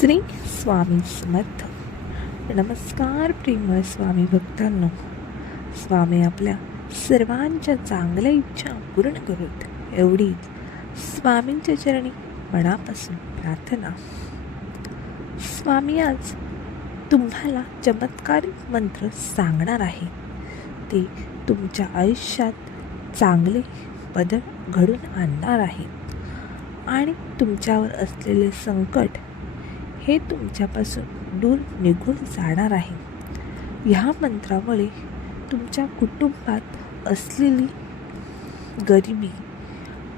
श्री स्वामी समर्थ. नमस्कार प्रेमळ स्वामी भक्तांनो. स्वामी आपल्या सर्वांच्या चांगल्या इच्छा पूर्ण करत. एवढी स्वामींच्या चरणी मनापासून प्रार्थना. स्वामी आज तुम्हाला चमत्कारिक मंत्र सांगणार आहे. ते तुमच्या आयुष्यात चांगले बदल घडून आणणार आहे. आणि तुमच्यावर असलेले संकट हे तुमच्यापासून दूर निघून जाणार आहे. ह्या मंत्रामुळे तुमच्या कुटुंबात असलेली गरिबी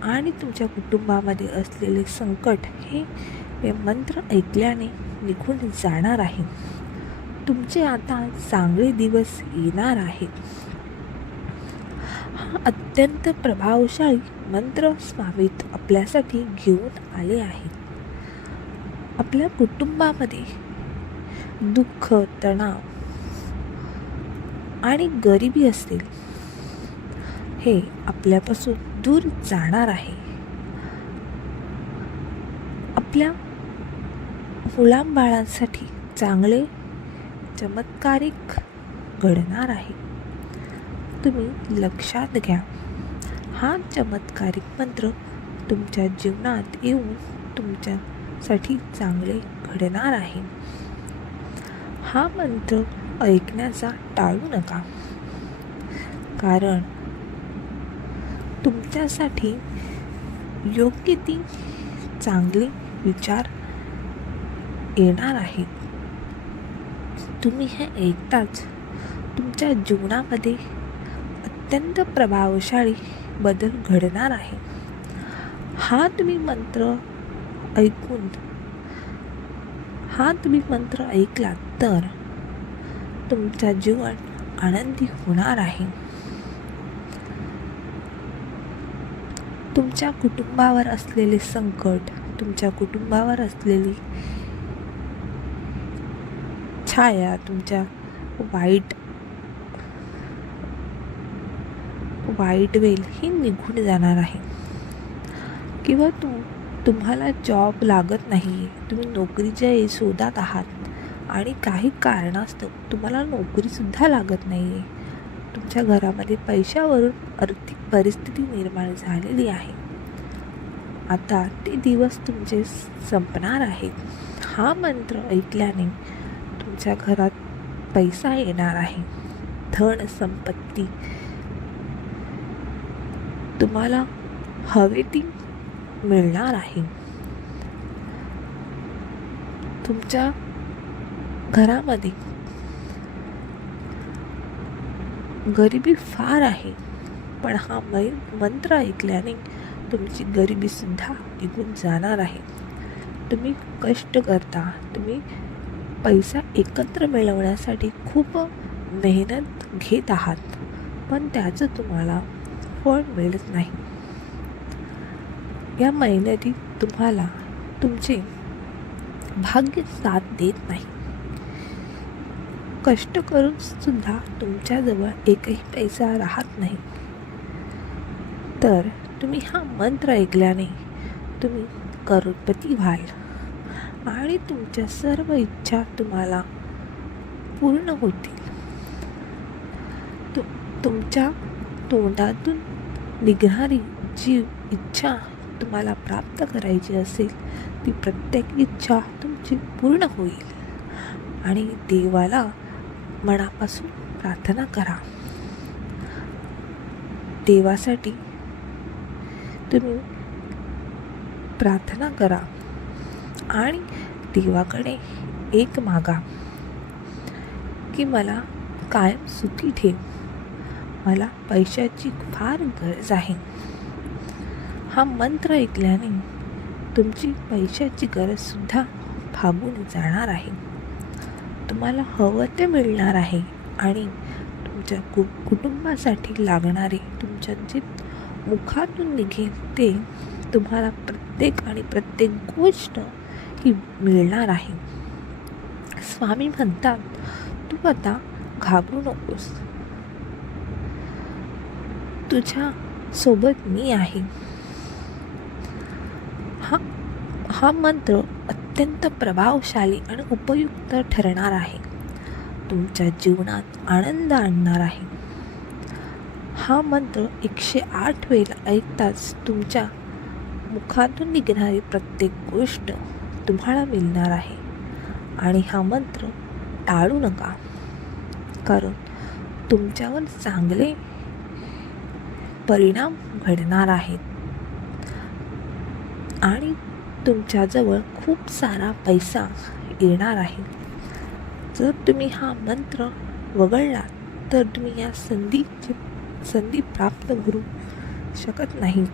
आणि तुमच्या कुटुंबामध्ये असलेले संकट हे हे मंत्र ऐकल्याने निघून जाणार आहे. तुमचे आता चांगले दिवस येणार आहेत. हा अत्यंत प्रभावशाली मंत्र स्वामीत आपल्यासाठी घेऊन आले आहेत आपल्या कुटुंबामध्ये दुःख तणाव आणि गरिबी असतील हे आपल्यापासून दूर जाणार आहे. आपल्या मुलांबाळांसाठी चांगले चमत्कारिक घडणार आहे. तुम्ही लक्षात घ्या हा चमत्कारिक मंत्र तुमच्या जीवनात येऊन तुमच्या साठी चांगले घडणार आहे. हा मंत्र ऐकण्याचा टाळू नका. कारण तुमच्यासाठी योग्य ती चांगले विचार येणार आहेत. तुम्ही हे ऐकताच तुमच्या जीवनामध्ये अत्यंत प्रभावशाली बदल घडणार आहे. हा तुम्ही मंत्र ऐकून. हा तुम्ही मंत्र ऐकला तर तुमचा जीवन आनंदी होणार आहे. तुमच्या कुटुंबावर असलेले संकट तुमच्या कुटुंबावर असलेली छाया तुमच्या वाईट वाईट वेल ही निघून जाणार आहे. किंवा तू तुम्हाला जॉब लागत नाही आहे तुम्ही नोकरीच्या शोधात आहात. आणि काही कारणास्तव तुम्हाला नोकरीसुद्धा लागत नाही आहे तुमच्या घरामध्ये पैशावरून आर्थिक परिस्थिती निर्माण झालेली आहे. आता ते दिवस तुमचे संपणार आहेत. हा मंत्र ऐकल्याने तुमच्या घरात पैसा येणार आहे. धन संपत्ती. तुम्हाला हवे ती मिळणार आहे तुमच्या घरामध्ये गरिबी फार आहे पण हा मै मंत्र ऐकल्याने तुमची गरिबीसुद्धा निघून जाणार आहे. तुम्ही कष्ट करता तुम्ही पैसा एकत्र मिळवण्यासाठी खूप मेहनत घेत आहात पण त्याचं तुम्हाला फळ मिळत नाही. या मेहनतीत तुम्हाला तुमचे भाग्य साथ देत नाही. कष्ट करून सुद्धा तुमच्याजवळ एकही पैसा राहत नाही. तर तुम्ही हा मंत्र ऐकल्याने तुम्ही करोडपती व्हाल आणि तुमच्या सर्व इच्छा तुम्हाला पूर्ण होतील. तु तुमच्या तोंडातून निघणारी जी इच्छा तुम्हाला प्राप्त करायची असेल ती प्रत्येक इच्छा तुमची पूर्ण होईल. आणि देवाला मनापासून प्रार्थना करा. देवासाठी तुम्ही प्रार्थना करा आणि देवाकडे एक मागा की मला कायम सुखी ठेव. मला पैशाची फार गरज आहे. हा मंत्र ऐकल्याने तुमची पैशाची गरजसुद्धा भागून जाणार आहे. तुम्हाला हवं ते मिळणार आहे आणि तुमच्या कु कुटुंबासाठी लागणारे तुमच्या जे मुखातून निघेल ते तुम्हाला प्रत्येक आणि प्रत्येक गोष्ट ही मिळणार आहे. स्वामी म्हणतात तू आता घाबरू नकोस. तुझ्या सोबत मी आहे. हा मंत्र अत्यंत प्रभावशाली आणि उपयुक्त ठरणार आहे. तुमच्या जीवनात आनंद आणणार आहे. हा मंत्र एकशे आठ वेळेला ऐकताच तुमच्या मुखातून निघणारी प्रत्येक गोष्ट तुम्हाला मिळणार आहे. आणि हा मंत्र टाळू नका. कारण तुमच्यावर चांगले परिणाम घडणार आहेत. आणि तुमच्याजवळ खूप सारा पैसा येणार आहे. जर तुम्ही हा मंत्र वगळला तर तुम्ही या संधीची संधी प्राप्त करू शकत नाही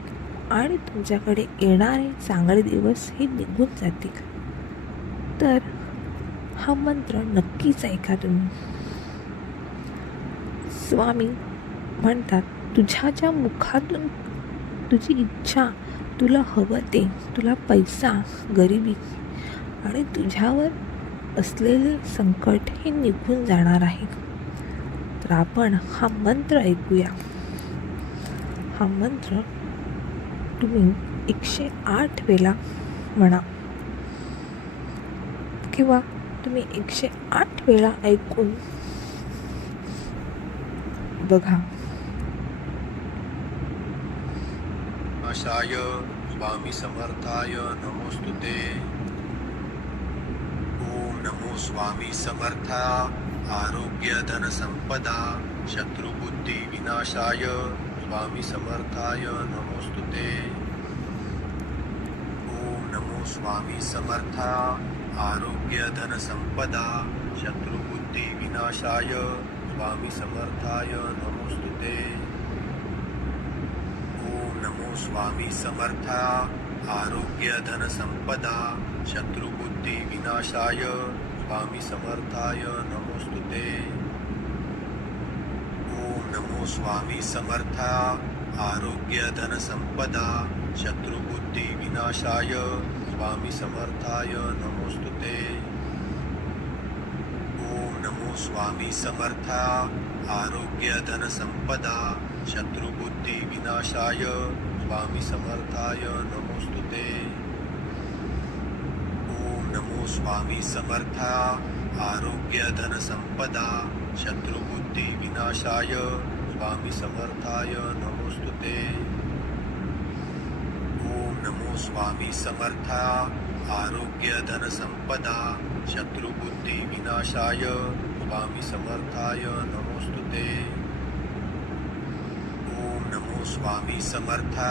आणि तुमच्याकडे येणारे चांगले दिवस हे निघून जातील. तर हा मंत्र नक्कीच ऐका तुम्ही. स्वामी म्हणतात तुझ्या ज्या मुखातून तुझी इच्छा तुला हवं ते. तुला पैसा गरिबी आणि तुझ्यावर असलेले संकट हे निघून जाणार आहे. तर आपण हा मंत्र ऐकूया. हा मंत्र तुम्ही एकशे आठ वेळा म्हणा किंवा तुम्ही एकशे आठ वेळा ऐकून बघा. आशाय स्वामी समर्थाय नमोस्तुते ओम नमो स्वामी समर्था आरोग्य धन संपदा शत्रुबुद्धी विनाशाय स्वामी समर्थाय नमोस्तुते ओम नमो स्वामी समर्था आरोग्य धन संपदा शत्रुबुद्धी विनाशाय स्वामी समर्थाय नमोस्तुते ते. नमो स्वामी समर्था आरोग्य धन संपदा शत्रुबुद्धी विनाशाय स्वामी समर्थाय नमोस्तुते। ओम नमो स्वामी समर्था आरोग्य धन संपदा शत्रुबुद्धी विनाशाय स्वामी समर्थाय नमोस्तुते। ओम नमो स्वामी समर्था आरोग्य धन संपदा शत्रुबुद्धी विनाशाय स्वामी समर्थाय नमोस्तुते ओम नमो स्वामी समर्था आरोग्य धन संपदा शत्रुबुद्धी विनाशाय। स्वामी समर्थाय नमोस्तुते ओम नमो स्वामी समर्था आरोग्य धन संपदा शत्रुबुद्धी विनाशाय। स्वामी समर्थाय नमोस्तुते ओम नमो स्वामी समर्था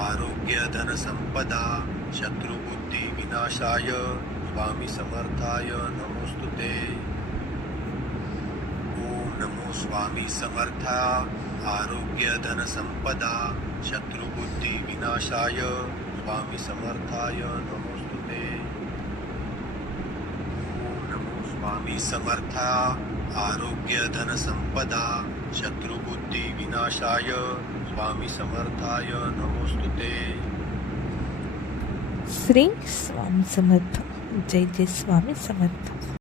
आरोग्य धन संपदा शत्रुबुद्धी विनाशाय स्वामी समर्थाय नमोस्तुते ओम नमो स्वामी समर्था आरोग्य धन संपदा शत्रुबुद्धी विनाशाय स्वामी समर्थाय नमोस्तुते ओम नमो स्वामी समर्था आरोग्य धनसंपदा शत्रुबुद्धी विनाशाय स्वामी समर्थाय नमोस्तुते श्री स्वामी समर्थ. जय जय स्वामी समर्थ.